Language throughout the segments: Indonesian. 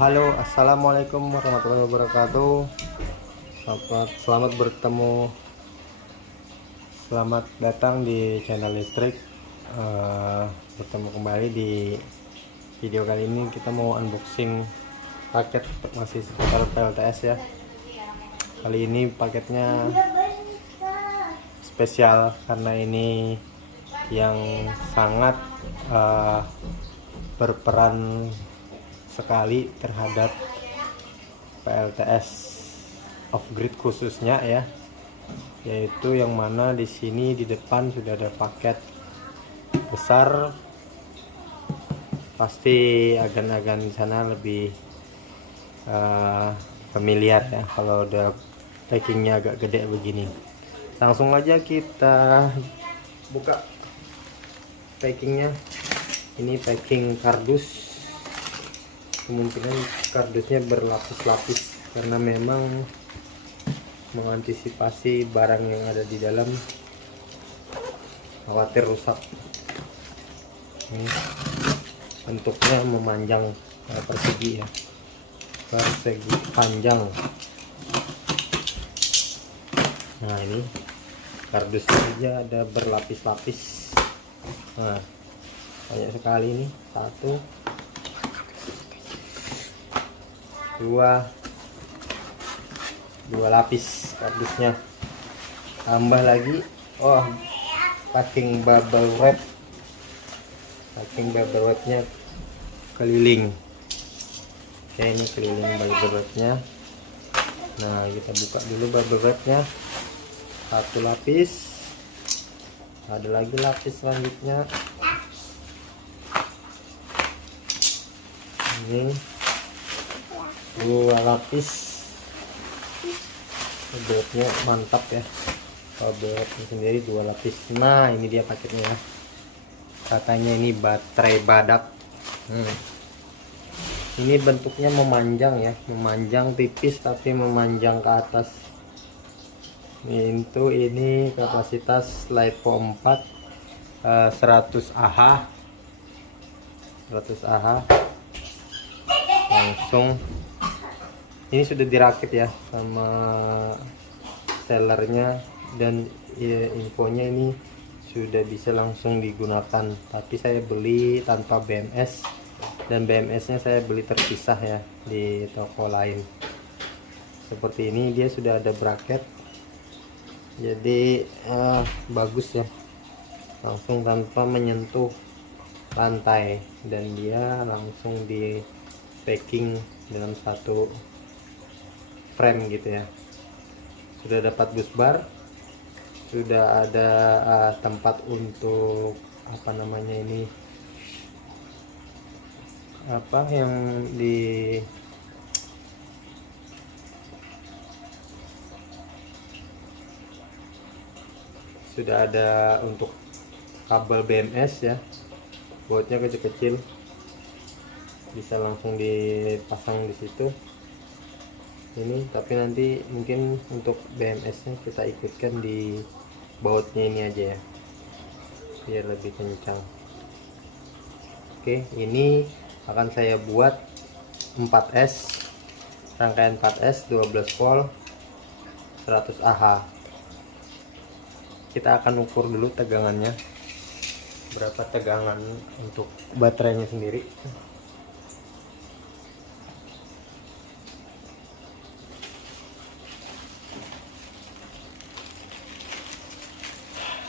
Halo, assalamualaikum warahmatullahi wabarakatuh. Selamat bertemu, selamat datang di channel listrik. Bertemu kembali di video kali ini. Kita mau unboxing paket masih seputar PLTS ya. Kali ini paketnya spesial karena ini yang sangat berperan sekali terhadap PLTS off grid khususnya ya, yaitu yang mana di sini di depan sudah ada paket besar. Pasti agan-agan di sana lebih familiar ya kalau udah packingnya agak gede begini. Langsung aja kita buka packingnya. Ini packing kardus, kemungkinan kardusnya berlapis-lapis karena memang mengantisipasi barang yang ada di dalam khawatir rusak. Ini bentuknya memanjang, persegi ya, persegi panjang. Nah, ini kardusnya aja ada berlapis-lapis. Nah, banyak sekali ini. Satu, dua lapis kardusnya, tambah lagi packing bubble wrapnya keliling. Oke, ini keliling bubble wrapnya. Nah, kita buka dulu bubble wrapnya. Satu lapis, ada lagi lapis selanjutnya. Ini dua lapis. Bobotnya mantap ya, bobotnya sendiri dua lapis. Nah, ini dia paketnya ya. Katanya ini baterai badak. Ini bentuknya memanjang ya, memanjang tipis tapi memanjang ke atas. Ini kapasitas LiPo 4 100 Ah. Langsung ini sudah dirakit ya sama sellernya, dan infonya ini sudah bisa langsung digunakan. Tapi saya beli tanpa BMS, dan BMS nya saya beli terpisah ya di toko lain. Seperti ini, dia sudah ada bracket, jadi bagus ya, langsung tanpa menyentuh lantai, dan dia langsung di packing dalam satu frame gitu ya. Sudah dapat bus bar, sudah ada tempat untuk yang di sudah ada untuk kabel BMS ya, bautnya kecil-kecil, bisa langsung dipasang di situ. Ini tapi nanti mungkin untuk BMS nya kita ikutkan di bautnya ini aja ya, biar lebih kencang. Oke, ini akan saya buat 4S, rangkaian 4S 12 volt 100 Ah. Kita akan ukur dulu tegangannya, berapa tegangan untuk baterainya sendiri.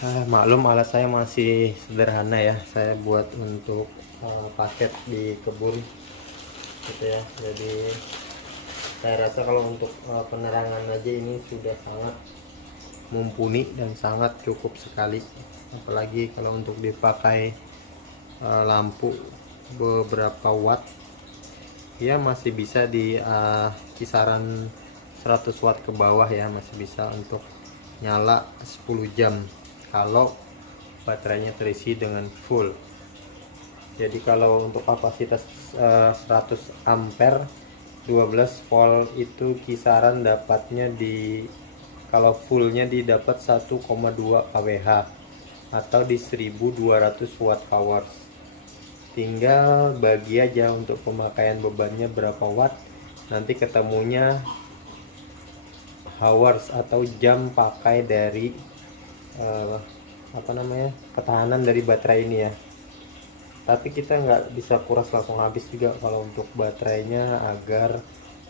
Maklum alat saya masih sederhana ya, saya buat untuk paket di kebun gitu ya. Jadi saya rasa kalau untuk penerangan aja ini sudah sangat mumpuni dan sangat cukup sekali, apalagi kalau untuk dipakai lampu beberapa watt ya, masih bisa di kisaran 100 watt ke bawah ya, masih bisa untuk nyala 10 jam kalau baterainya terisi dengan full. Jadi kalau untuk kapasitas 100 ampere 12 volt itu kisaran dapatnya kalau fullnya didapat 1,2 kWh atau di 1200 watt hours. tinggal bagi aja untuk pemakaian bebannya berapa watt, nanti ketemunya hours atau jam pakai dari ketahanan dari baterai ini ya. Tapi kita nggak bisa kuras langsung habis juga kalau untuk baterainya, agar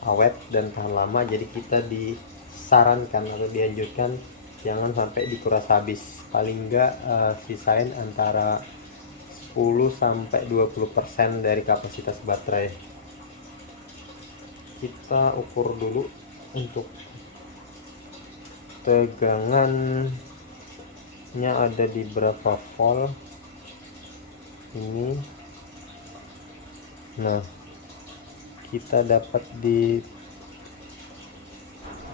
awet dan tahan lama. Jadi kita disarankan atau dianjurkan jangan sampai dikuras habis, paling nggak sisain antara 10-20% dari kapasitas baterai. Kita ukur dulu untuk tegangannya ada di berapa volt ini. Nah, kita dapat di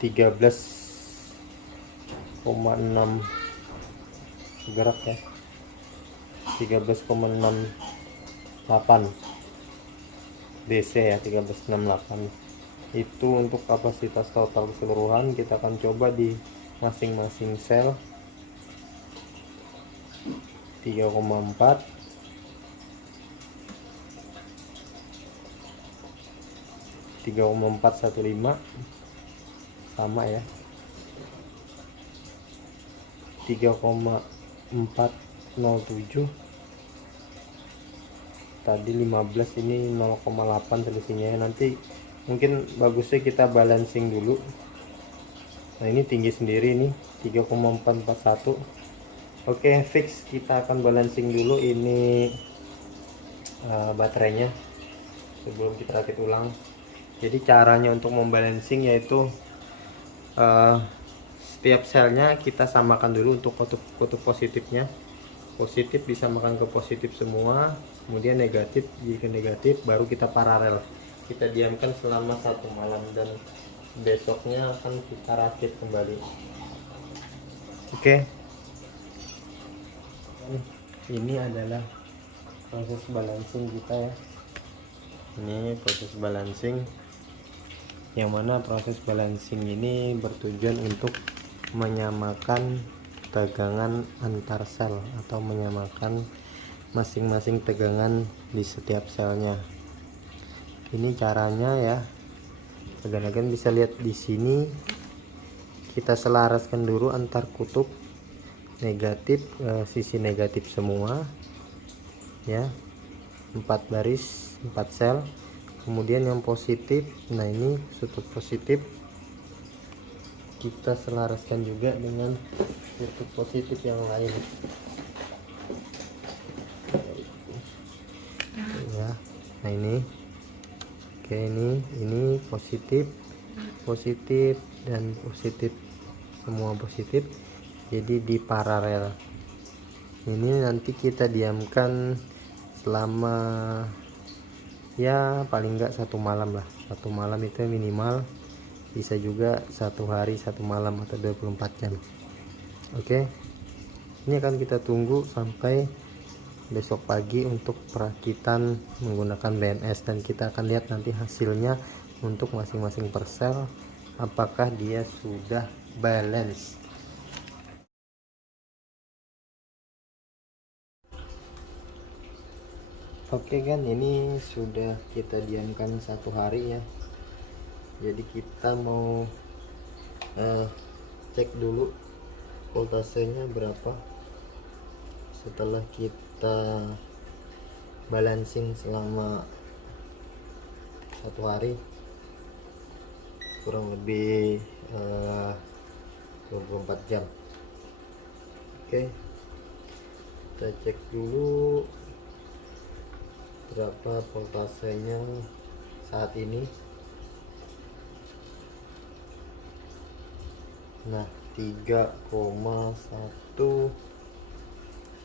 13,6 gerak ya, 13,68 DC ya, 1368. Itu untuk kapasitas total keseluruhan. Kita akan coba di masing-masing sel 3,4, 3,415 sama ya, 3,407 tadi 15, ini 0,8 selisihnya. Nanti mungkin bagusnya kita balancing dulu. Nah, ini tinggi sendiri nih 3,441. Oke, fix kita akan balancing dulu ini baterainya sebelum kita rakit ulang. Jadi caranya untuk membalancing yaitu setiap selnya kita samakan dulu untuk kutub positifnya. Positif disamakan ke positif semua, kemudian negatif jika negatif, baru kita paralel. Kita diamkan selama 1 malam dan besoknya akan kita rakit kembali. Oke. Ini adalah proses balancing kita ya. Ini proses balancing, yang mana proses balancing ini bertujuan untuk menyamakan tegangan antar sel atau menyamakan masing-masing tegangan di setiap selnya. Ini caranya ya. Tegan-tegan bisa lihat di sini. Kita selaraskan dulu antar kutub negatif, sisi negatif semua ya, 4 baris 4 sel. Kemudian yang positif, nah ini kutub positif kita selaraskan juga dengan kutub positif yang lain ya. Nah ini oke, ini positif dan positif, semua positif, jadi di paralel. Ini nanti kita diamkan selama ya paling enggak 1 malam lah. 1 malam itu minimal, bisa juga 1 hari 1 malam atau 24 jam. Oke, ini akan kita tunggu sampai besok pagi untuk perakitan menggunakan BNS, dan kita akan lihat nanti hasilnya untuk masing-masing persel apakah dia sudah balance. Oke kan, ini sudah kita diamkan 1 hari ya. Jadi kita mau cek dulu voltasenya berapa setelah kita balancing selama 1 hari, kurang lebih 24 jam. Oke, kita cek dulu berapa voltasenya saat ini. Nah, 3,1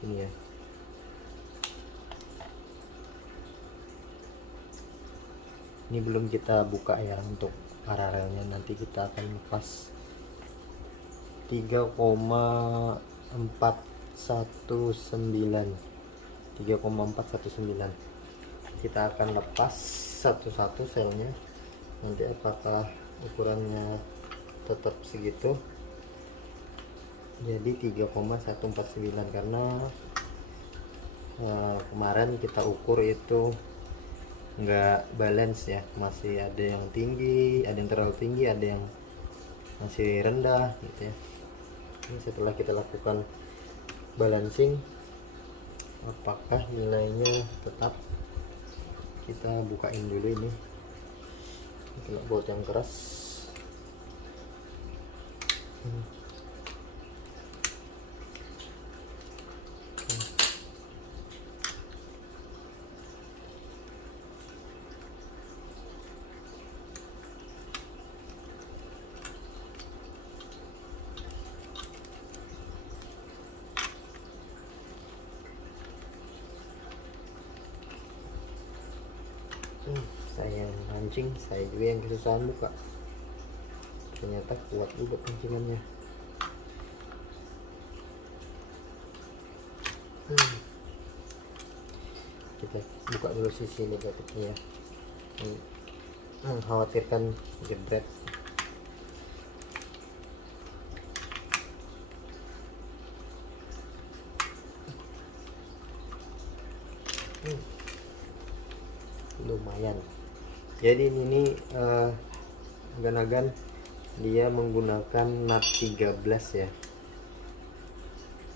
ini ya. Ini belum kita buka ya untuk paralelnya, nanti kita akan lepas. 3,419 kita akan lepas satu-satu selnya, nanti apakah ukurannya tetap segitu. Jadi 3,149 karena kemarin kita ukur itu nggak balance ya, masih ada yang tinggi, ada yang terlalu tinggi, ada yang masih rendah gitu ya. Ini setelah kita lakukan balancing, apakah nilainya tetap, kita bukain dulu ini kena baut yang keras. Saya mancing, saya juga yang kesusahan buka, ternyata kuat juga pancingannya. Kita buka dulu sisi negatifnya ya, mengkhawatirkan jebret. Lumayan. Jadi ini agan-agan dia menggunakan nut 13 ya.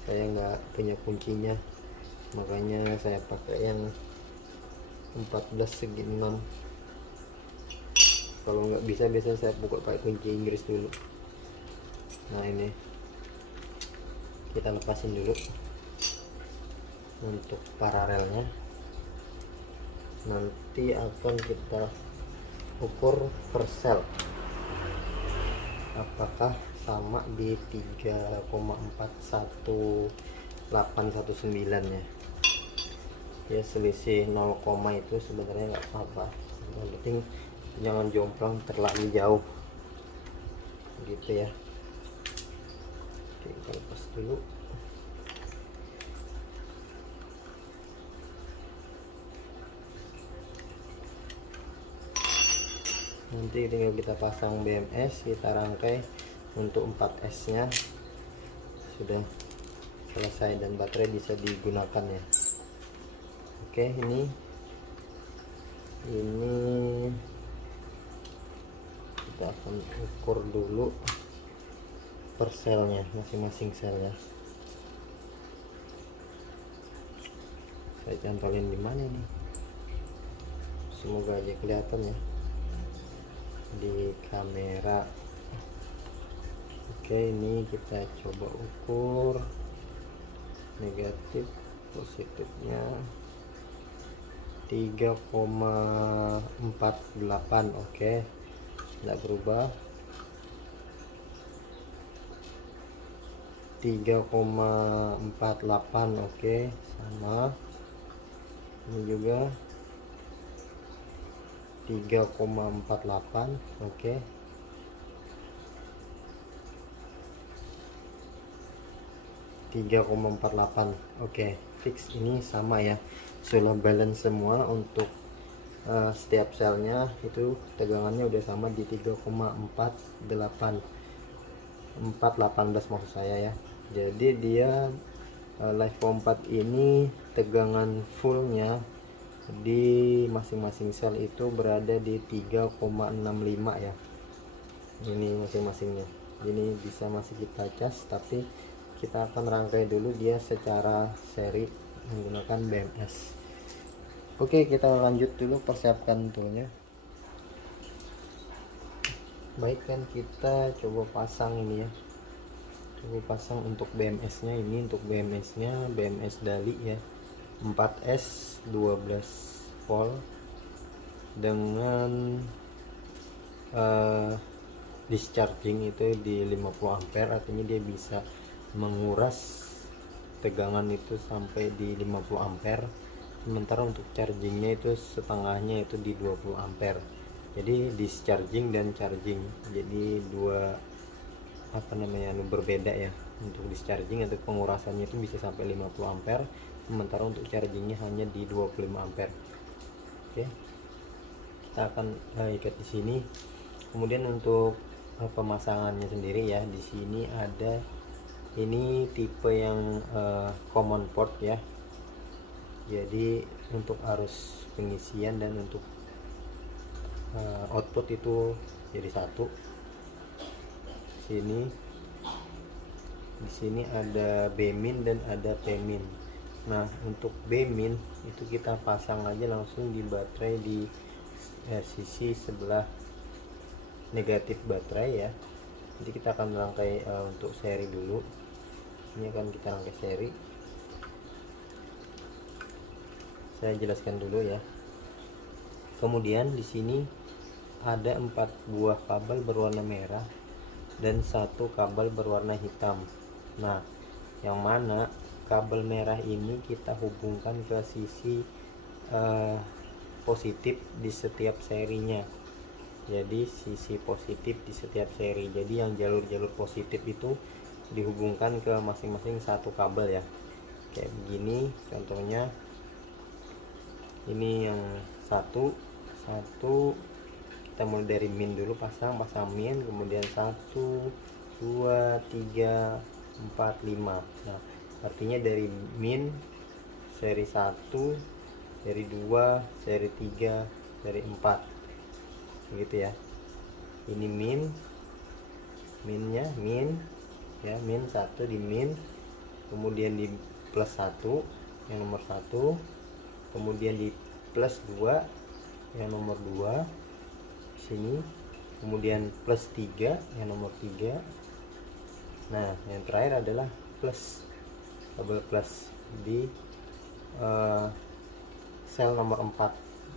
Saya nggak punya kuncinya, makanya saya pakai yang 14 segi 6. Kalau nggak bisa, biasanya saya buka pakai kunci Inggris dulu. Nah ini kita lepasin dulu untuk paralelnya, nanti akan kita ukur per sel apakah sama di 3,41819 ya. Ya selisih 0, itu sebenarnya nggak apa-apa, yang penting jangan jomplang terlalu jauh gitu ya. Oke, kita lepas dulu. Nanti tinggal kita pasang BMS, kita rangkai untuk 4S nya sudah selesai dan baterai bisa digunakan ya. Oke, ini kita akan ukur dulu per selnya, masing-masing sel ya. Saya cantolin di mana nih, semoga aja kelihatan ya di kamera. Oke, ini kita coba ukur negatif, positifnya 3,48. oke, tidak berubah. 3,48 oke, sama. Ini juga 3,48 oke. Oke, fix, ini sama ya, sudah balance semua untuk setiap selnya itu tegangannya udah sama di 3,418 maksud saya ya. Jadi dia Live 4 ini tegangan fullnya di masing-masing sel itu berada di 3,65 ya. Ini masing-masingnya, ini bisa masih kita cas, tapi kita akan rangkai dulu dia secara seri menggunakan BMS. Oke, kita lanjut dulu, persiapkan toolnya. Baik, kan kita coba pasang ini ya, coba pasang untuk BMS nya. Ini untuk BMS nya BMS Dali ya, 4S 12 volt dengan discharging itu di 50 ampere, artinya dia bisa menguras tegangan itu sampai di 50 ampere, sementara untuk chargingnya itu setengahnya itu di 20 ampere. Jadi discharging dan charging, jadi dua berbeda ya. Untuk discharging atau pengurasannya itu bisa sampai 50 ampere, sementara untuk chargingnya hanya di 25 ampere. Oke, kita akan ikat di sini. Kemudian untuk pemasangannya sendiri ya, di sini ada ini tipe yang common port ya, Jadi untuk arus pengisian dan untuk output itu jadi satu. Di sini ada B-min dan ada P-min. Nah, untuk B-min itu kita pasang aja langsung di baterai di sisi sebelah negatif baterai ya. Jadi kita akan rangkai untuk seri dulu. Ini akan kita rangkai seri. Saya jelaskan dulu ya. Kemudian di sini ada 4 buah kabel berwarna merah dan 1 kabel berwarna hitam. Nah, yang mana kabel merah ini kita hubungkan ke sisi positif di setiap serinya. Jadi sisi positif di setiap seri. Jadi yang jalur-jalur positif itu dihubungkan ke masing-masing 1 kabel ya. Kayak begini contohnya. Ini yang satu kita mulai dari min dulu, pasang min, kemudian 1 2 3 4 5. Nah, artinya dari min seri 1, seri 2, seri 3, seri 4 begitu ya. Ini minnya ya, min 1 di min, kemudian di plus 1 yang nomor 1, kemudian di plus 2 yang nomor 2 sini, kemudian plus 3 yang nomor 3. Nah, yang terakhir adalah plus, kabel plus di sel nomor 4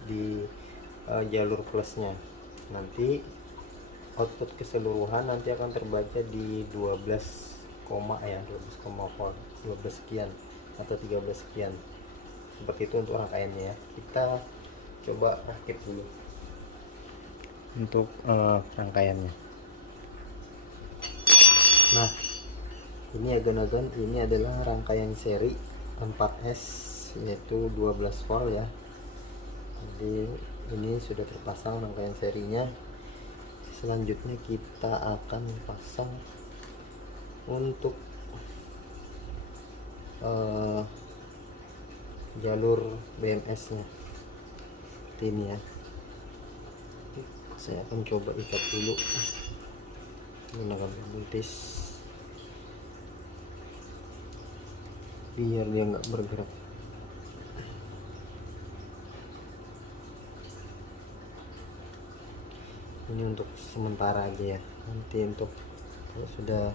di jalur plusnya. Nanti output keseluruhan nanti akan terbaca di 12 ya, 12 volt, 12 sekian atau 13 sekian. Seperti itu untuk rangkaiannya ya. Kita coba rakit dulu untuk rangkaiannya. Nah, ini agan-agan ini adalah rangkaian seri 4S yaitu 12 volt ya. Jadi ini sudah terpasang rangkaian serinya. Selanjutnya kita akan pasang untuk jalur BMS nya ini ya. Saya akan coba ikat dulu menggunakan buntis biar dia nggak bergerak. Ini untuk sementara aja ya, nanti untuk kalau sudah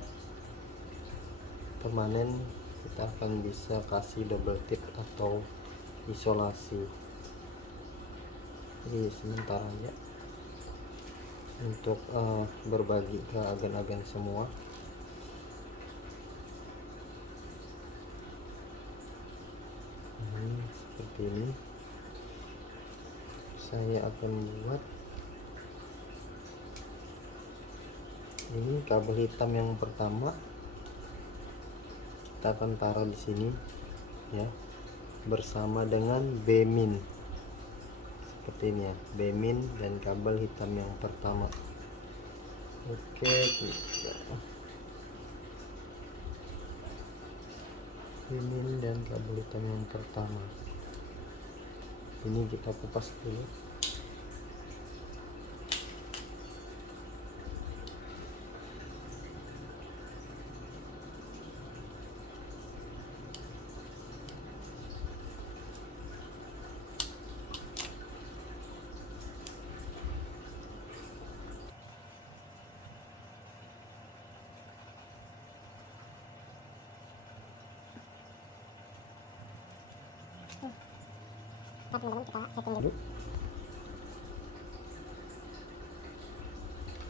permanen kita akan bisa kasih double tip atau isolasi. Jadi sementara aja untuk berbagi ke agen-agen semua. Seperti ini saya akan buat. Ini kabel hitam yang pertama kita akan taruh di sini ya, bersama dengan B-min seperti ini ya, B-min dan kabel hitam yang pertama. Oke, B-min dan kabel hitam yang pertama ini kita kupas dulu.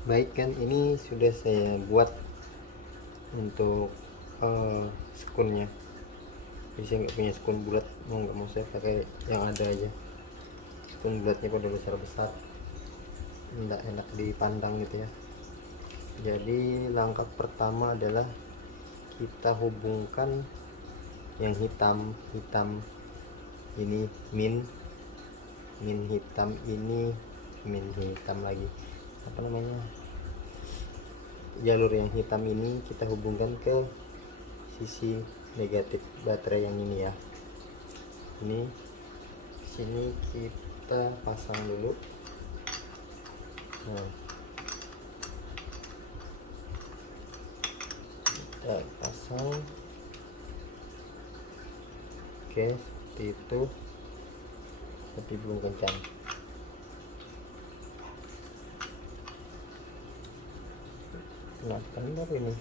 Baik kan, ini sudah saya buat untuk skunnya. Jadi saya nggak punya skun bulat, nggak mau saya pakai yang ada aja. Skun bulatnya pada besar-besar, nggak enak dipandang gitu ya. Jadi langkah pertama adalah kita hubungkan yang hitam ini min hitam, ini min hitam lagi, apa namanya, jalur yang hitam ini kita hubungkan ke sisi negatif baterai yang ini ya. Ini sini kita pasang dulu. Nah, kita pasang. Oke, seperti itu, tapi belum kencang. Kenapa ini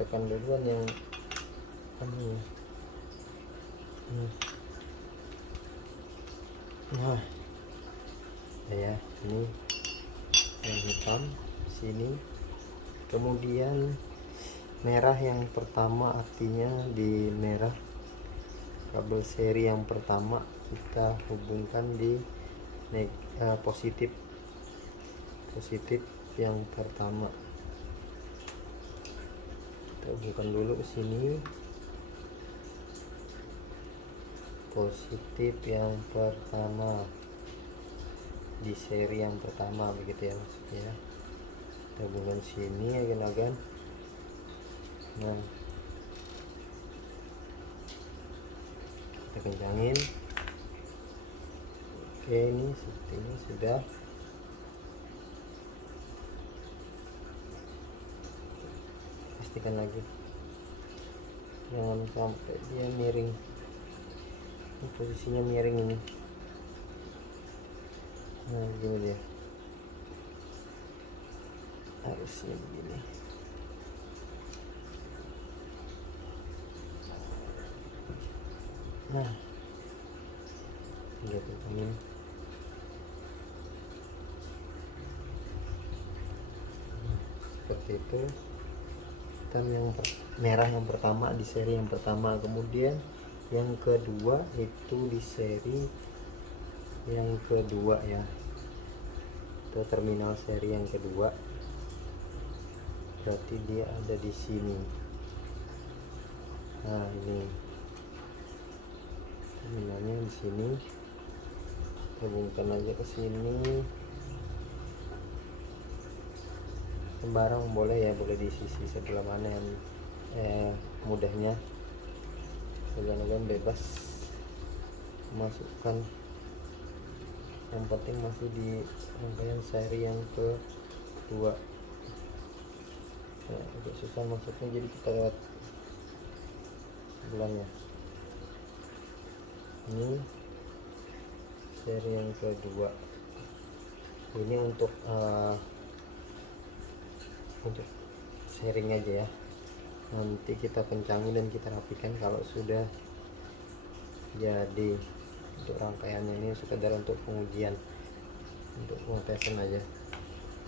tekan duluan yang ini. Nah ya, ini yang hitam sini, kemudian merah yang pertama, artinya di merah kabel seri yang pertama kita hubungkan di positif yang pertama. Kita hubungkan dulu ke sini, positif yang pertama di seri yang pertama, begitu ya maksudnya. Kita hubungkan sini agan-agan. Nah, kita kencangin. Oke, ini seperti ini sudah. Pastikan lagi jangan sampai dia miring. Ini posisinya miring ini. Nah, gini dia, harusnya begini. Nah, lihat ini. Seperti itu. Hitam yang merah yang pertama di seri yang pertama, kemudian yang kedua itu di seri yang kedua ya, itu terminal seri yang kedua, berarti dia ada di sini. Nah, ini terminalnya di sini, hubungkan aja ke sini. Sembarang boleh ya, boleh di sisi sebelah mana yang mudahnya. Kalian bebas masukkan, yang penting masih di rangkaian seri yang kedua. Nah, agak susah masuknya, jadi kita lewat sebelahnya. Ini seri yang kedua. Ini untuk sharing aja ya, nanti kita kencangin dan kita rapikan kalau sudah jadi. Untuk rangkaiannya ini sekedar untuk pengujian, untuk pengetesan aja.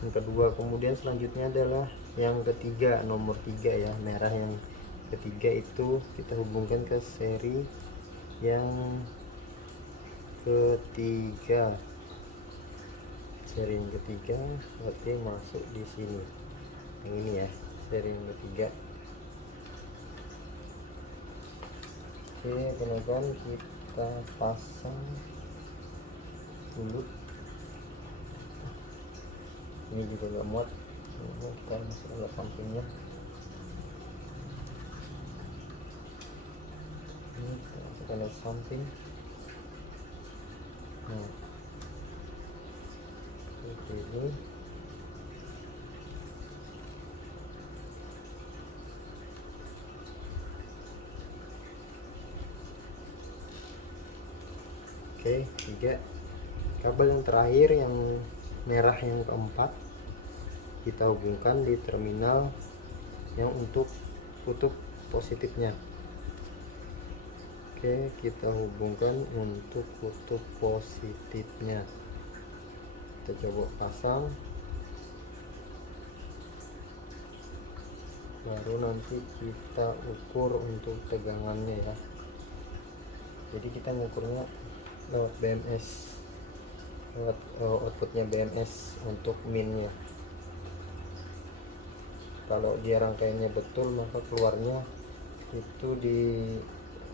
Yang kedua, kemudian selanjutnya adalah yang ketiga, nomor 3 ya, merah yang ketiga itu kita hubungkan ke seri yang ketiga. Seri yang ketiga berarti masuk di sini, yang ini ya, seri yang ketiga. Oke teman-teman, kita pasang dulu. Ini juga nggak muat, kita masukkan ke sampingnya. Ini kita masukkan ke samping. Nah, seperti ini. Oke, 3. Kabel yang terakhir yang merah yang keempat kita hubungkan di terminal yang untuk kutub positifnya. Oke, kita hubungkan untuk kutub positifnya. Kita coba pasang, baru nanti kita ukur untuk tegangannya ya. Jadi kita ngukurnya lewat BMS, lewat outputnya BMS untuk minnya. Kalau dia rangkaiannya betul, maka keluarnya itu di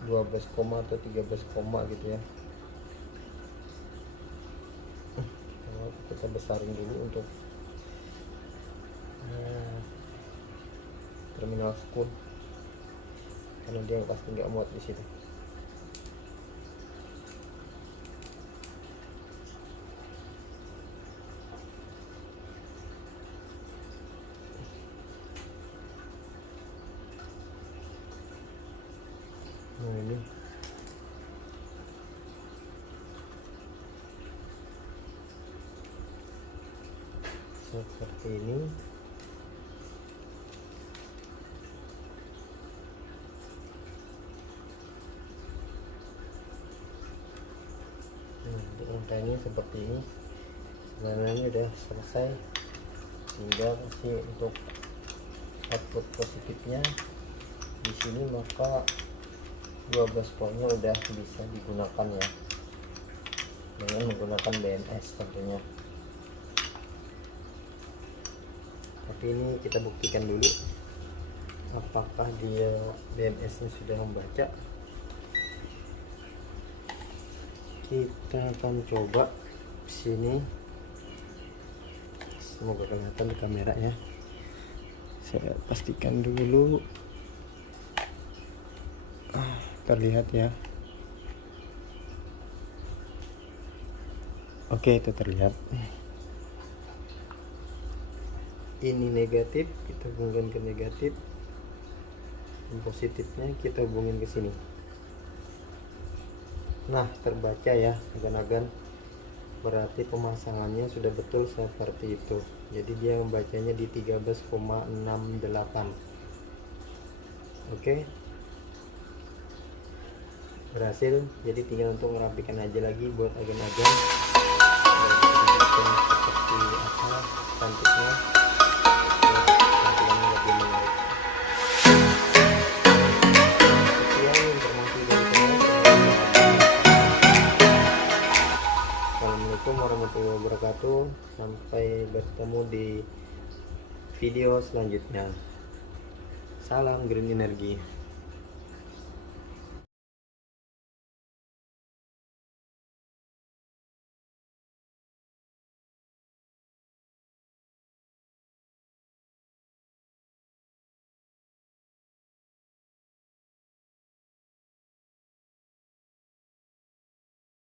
12, atau 13, gitu ya. Kita besarin dulu untuk terminal spool, karena dia pasti nggak muat di situ. seperti ini. Rangkaiannya seperti ini. Sebenarnya udah selesai, tinggal kasih untuk output positifnya di sini, maka 12 voltnya udah bisa digunakan ya, dengan menggunakan BMS tentunya. Tapi ini kita buktikan dulu apakah dia BMS nya sudah membaca. Kita akan coba sini, semoga kelihatan di kamera ya. Saya pastikan dulu. Terlihat ya. Oke, itu terlihat. Ini negatif, kita hubungkan ke negatif. Dan positifnya kita hubungin ke sini. Nah, terbaca ya agan-agan, berarti pemasangannya sudah betul seperti itu. Jadi dia membacanya di 13,68. Oke, berhasil. Jadi tinggal untuk merapikan aja lagi buat agan-agan seperti apa cantiknya, tampilannya lebih menarik. Sekian informasi dari saya. Assalamualaikum warahmatullahi wabarakatuh. Sampai bertemu di video selanjutnya. Salam Green Energy.